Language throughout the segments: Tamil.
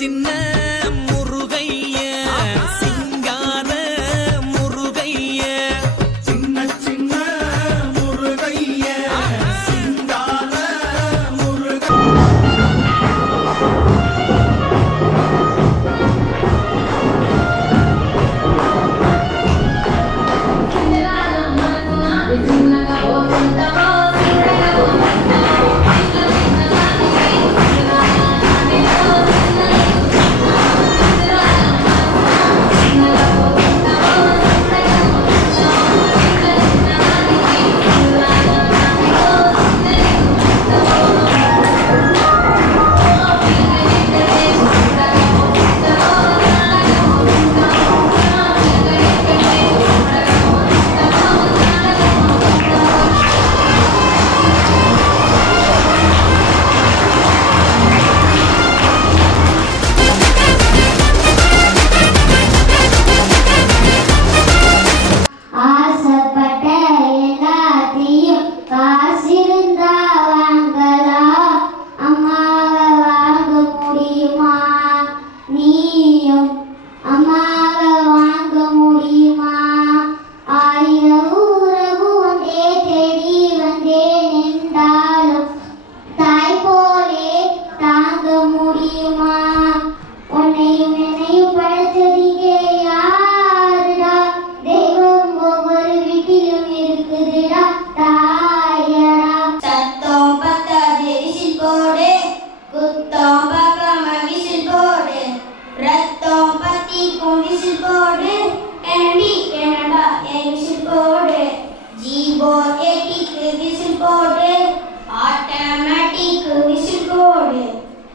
சின்ன முருகைய சிங்கார முருகைய சின்ன சின்ன முருகைய சிங்கார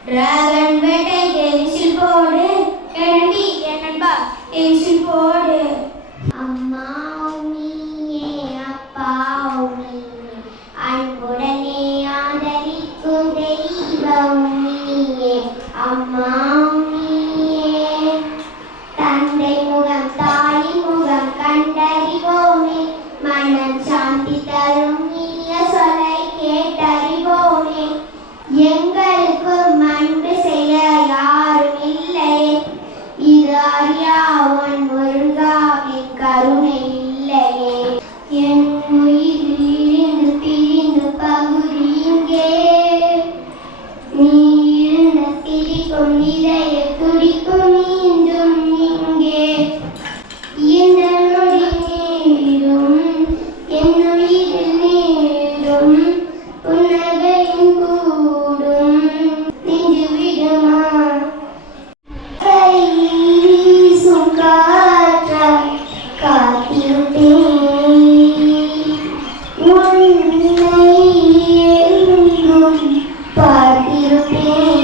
Dragon வேட்டைக்கு விசில் போடு கண்டி என்னப்பா விசில் போடு அம்மா நீயே அப்பா நீயே அன்புடனே ஆதரிக்கும் தெய்வம் நீயே அம்மா நீயே தந்தை முகம் தாய் முகம் கண்டறிவோமே மனம் சாந்தி தரும் நீய சொல்லை கேட்டறிவோமே எங்களுக்கு அன்பு செய்ய யாரும் இல்லை இது அறியாவன் முருகாவின் கருணை இல்லையே என் உயிரிலிருந்து பிரிந்து பகுதி இங்கே நீ இருந்த சிரிக்கும் இதய துடிக்கும் மீண்டும் இங்கே இந்த நொடி நீரும் என் உயிரில் நீரும் புன்னகையும் கூடும் நெஞ்சு விடுமா கை வீசும் காற்றாய் காத்திருப்பேன் உன்னை எங்கும் பார்த்திருப்பேன்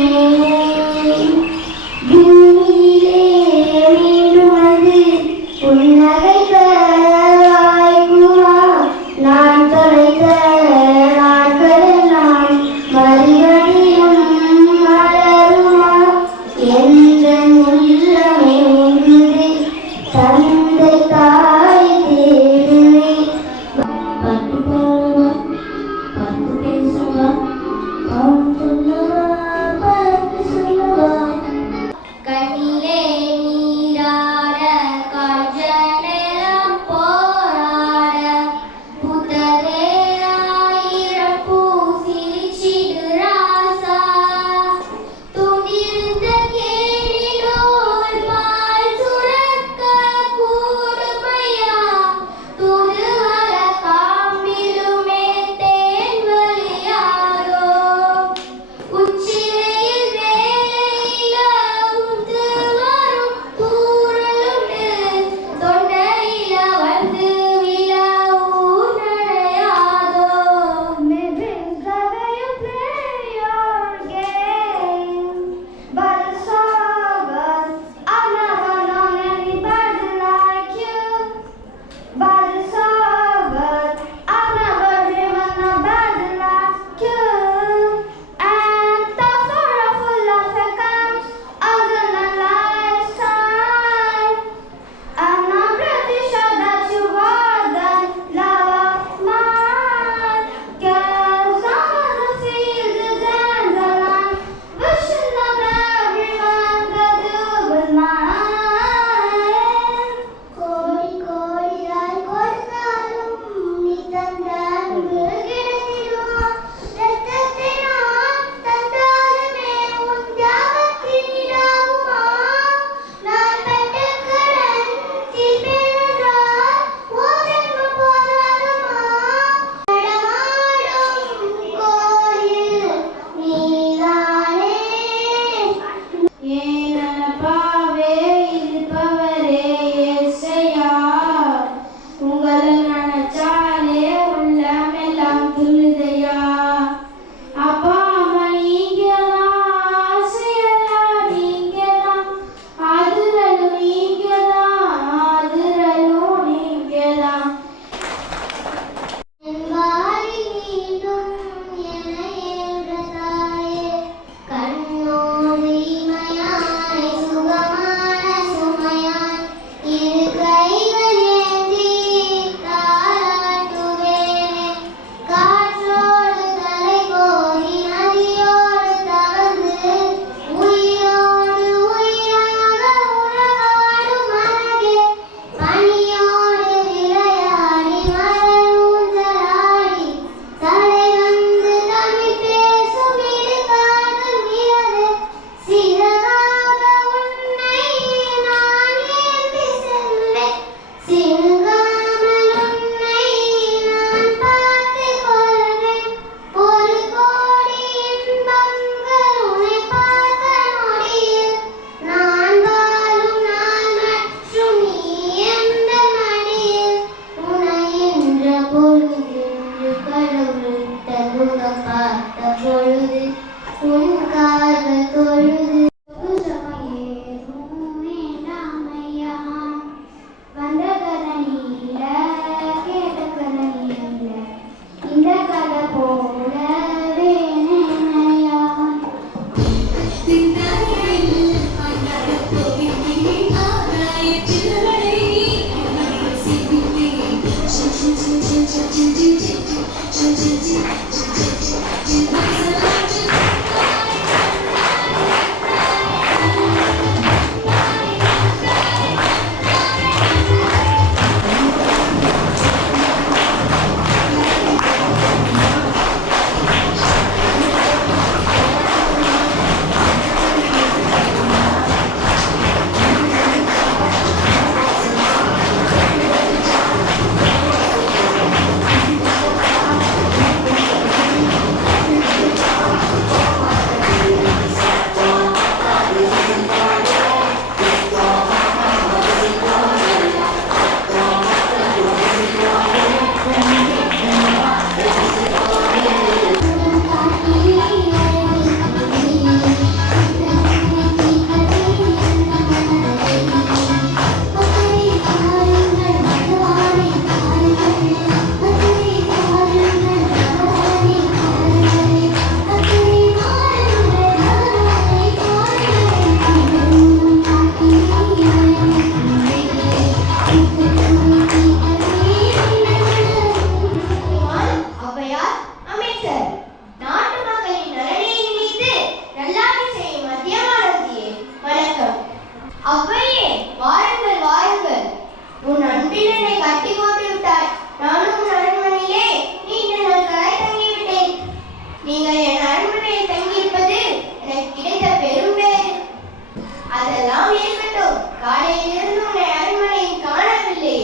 அதெல்லாம் இருக்கட்டும். காலையிலிருந்து உன்னை அரண்மனையில் காணவில்லை.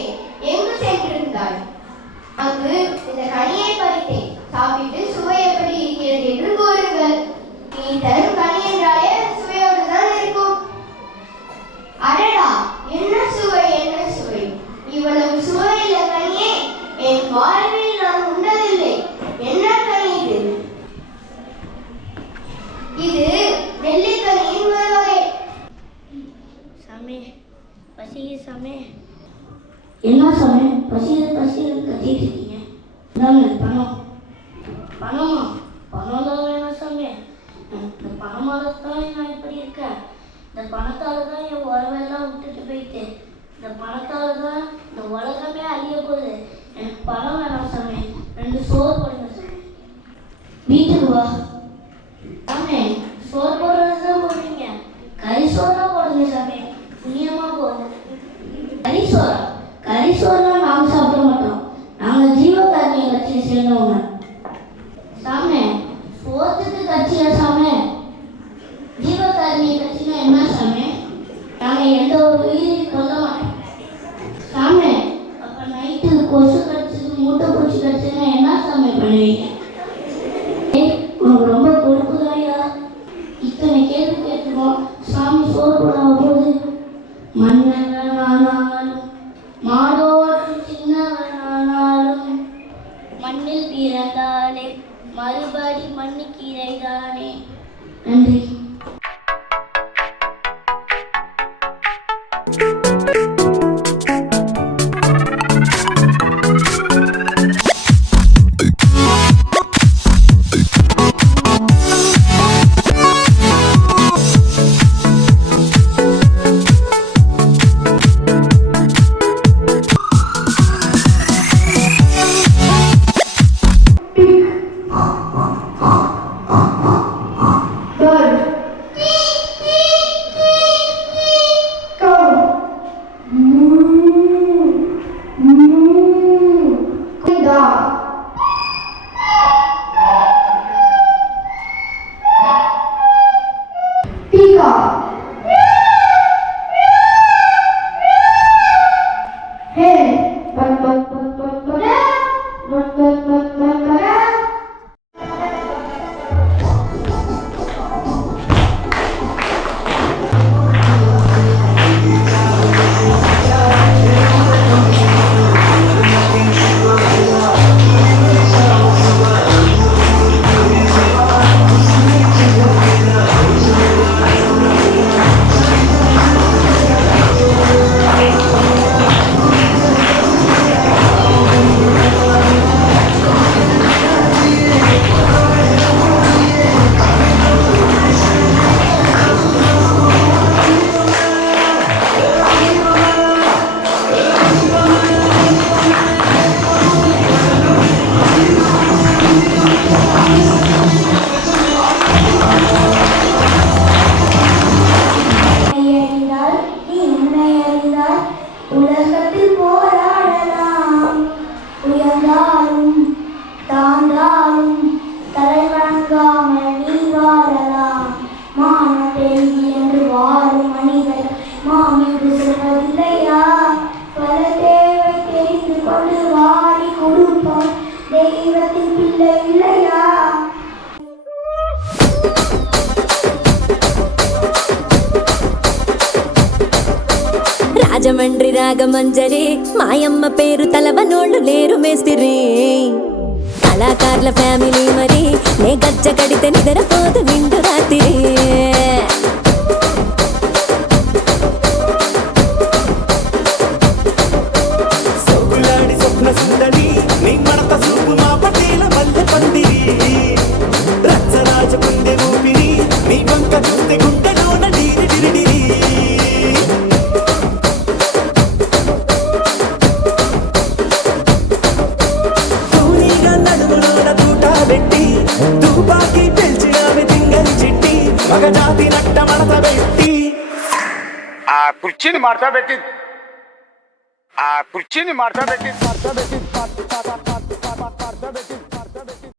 எங்கு சென்றிருந்தாய்? அங்கு இந்த கனியை பறித்தேன். சாப்பிட்டு சுவை எப்படி இருக்கிறது என்று கூறுங்கள். நீ தரும் கனி என்றாலே சுவையோடு தான் இருக்கும். அடடா, என்ன சுவை, என்ன சுவை! இவ்வளவு சுவையுள்ள கனியை என் வாழ்வில் நான் உண்டதில்லை. என்ன கனி இது? இது நெல்லிக்கனியின் ஒரு வகை. சாமி, பசிக்குது சாமி. என்ன சாமி பசியில் கத்திட்டு இருக்கீங்க? இந்தாங்க பணம். பணமா? பணம் தான் வேணும் சாமி. இந்த பணமால தான் நான் இப்படி இருக்கேன். இந்த பணத்தால தான் என் உறவெல்லாம் விட்டுட்டு போயிட்டு, இந்த பணத்தால தான் இந்த உலகமே அழிய போகுது. எனக்கு பணம் வேணாம் சாமி. 2 சோறு போடுங்க சாமி. வீட்டுக்கு வா சாமி. சோறு போடுறது தான் போடுறீங்க. கறி சோறா போடுங்க சாமி. புண்ணியமா போகும். கறி சோறுலாம் நாங்கள் சாப்பிட மாட்டோம். நாங்கள் ஜீவகாரணிய கட்சியை சேர்ந்தவங்க. சாமி, சோத்துக்கு கட்சியா சாமி? ஜீவகாரணிய கட்சினா என்ன சாமி? நாங்கள் எந்த ஒரு உயிரையும் கொல்ல மாட்டோம் சாமி. அப்போ நைட்டு கொசு கடிச்சது, மூட்டை பூச்சி கடிச்சதுன்னா என்ன சாமி பண்ணுவீங்க? உனக்கு ரொம்ப கொடுக்குதாயா? இத்தனை கேள்வி கேட்டுருக்கோம். சாமி சோறு போடாம போகுது. மன்னனானாலும் மாடோடும் சின்னவனானாலும் மண்ணில் பிறந்தாலே மறுபடி மண்ணுக்கு இறைதானே. நன்றி. రాజమండ్రి రాగమంజరి మాయమ్మ పేరు తలవనోళ్ళు లేరు మేస్తిరి కళాకారుల ఫ్యామిలీ మరి నే గజ్జ కడితే నిద్రపోదు నిండు రాత్రి సొగులాడి స్వప్న సుందరి నీ మడత సూపు మా పటేల మల్లె పందిరి రచ్చరాజ కుందె ఊపిరి నీ వంక గుండె గుండెలోన డీరి డిరిడిరి తుపాకి పెంచినావి తింగని చిట్టి మగ జాతి నట్ట మడత పెట్టి ఆ కుర్చీని మార్చబెట్టి